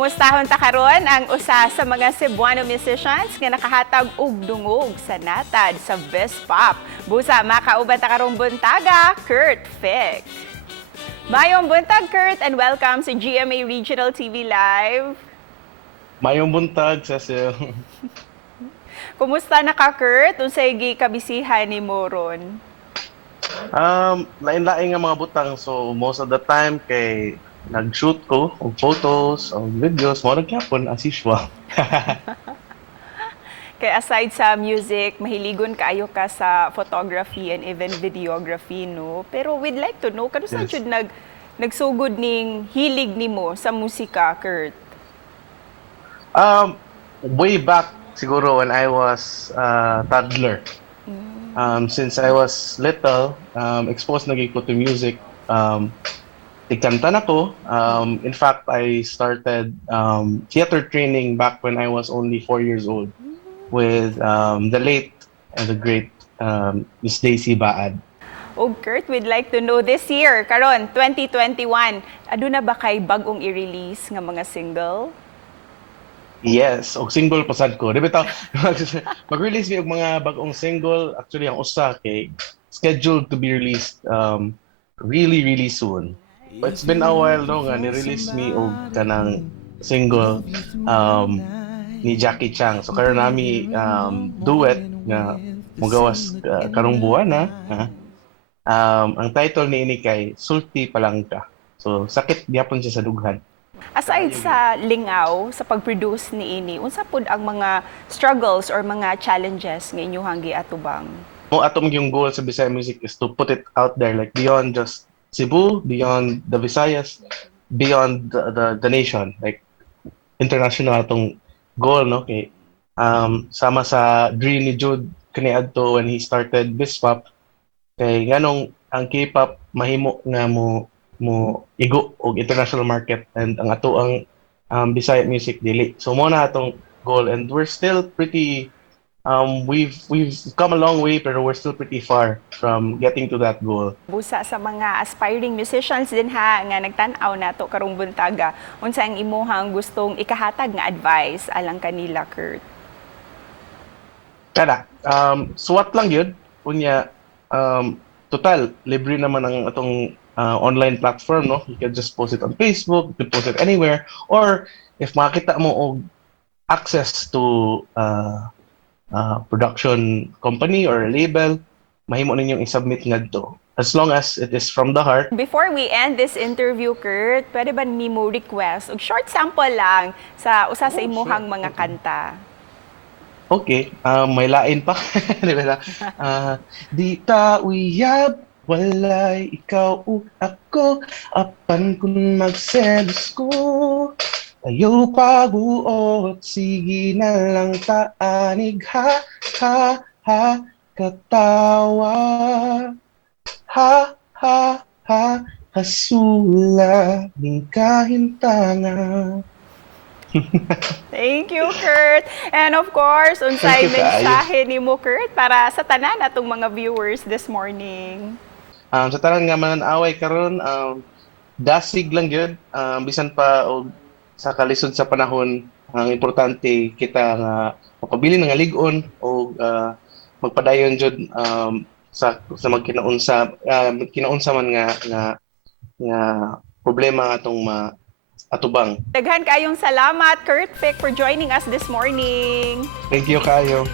Kumustahon ta karon ang usa sa mga Cebuano musicians nga nakahatag og dungog sa natad sa Best Pop. Busa makauban ta karong buntaga, Kurk Fick. Mayong buntag, Kurt, and welcome sa GMA Regional TV Live. Mayong buntag, Cecil. Kumusta na ka, Kurt? Unsay gikabisihan ni Moron? Lain-lain nga mga butang. So, most of the time kay nag-shoot ko og photos, og videos, mo nagkapon as usual. Kay aside sa music, mahiligon kaayo ka sa photography and even videography, no? Pero we'd like to know, kano saan jud nagsugod ning hilig nimo sa musika, Kurt? Way back siguro when I was toddler. Since I was little, exposed na gyud ko to music. Ikanta na ko. In fact, I started theater training back when I was only 4 years old with the late and the great Miss Daisy Baad. Oh, Kurt, we'd like to know this year, karon 2021, aduna ba kay bag-ong i-release nga mga single? Yes, og single pasad ko. Di bitaw mag-release mi og mga bag-ong single. Actually, ang usa kay scheduled to be released really soon. But it's been a while no nga ni-release mi og kanang single ni Jackie Chang. So karon nami duet nga mogawas karong buwan na. Ang title ni ini kay Sulti Palang Ka. So sakit gyapon siya sa dughan. Aside sa lingaw sa pag-produce ni ini, unsa pud ang mga struggles or mga challenges nga inyong giatubang? Mo atom yung goal sa Bisaya music is to put it out there like beyond just Cebu, beyond the Visayas, beyond the nation, like international atong goal, no? Kay sama sa dream ni Jude kaniadto when he started this pop, kay nganong ang K-pop mahimo nga mo igo og international market and ang ato ang Bisaya music dili. So mo na atong goal and we're still pretty we've come a long way pero we're still pretty far from getting to that goal. Busa sa mga aspiring musicians din ha nga nagtan-aw nato karong buntaga, unsa ang imuhang gustong ikahatag nga advice alang kanila, Kurt? Kada suwat lang yun unya total libre naman ang atong online platform, no? You can just post it on Facebook, you can post it anywhere, or if makita mo og access to production company or label, mahimo ninyong i-submit ngadto as long as it is from the heart. Before we end this interview, Kurt, pwede ba nimo request og short sample lang sa usa sa imuhang mga kanta? Okay, may lain pa. Di ba? Di ta uyab, walay ikaw o ako, apan kung magselos ko. Tayo pagbuot, sige na lang taanig, ha, ha, ha, katawa. Ha, ha, ha, Hasola, ning kahintanga. Thank you, Kurt. And of course, unsay Thank you, mensahe nimo, Kurt, para sa tanan atong mga viewers this morning? Sa tanan nga mananaway karon, dasig lang gyud, bisan pa og sa kalisod sa panahon, ang importante kita nga makabili nga lig-on o magpadayon jud sa magkinaunsa kinaunsa man nga problema atong atubang. Daghan kayong salamat, Kurk Fick, for joining us this morning. Thank you kayo.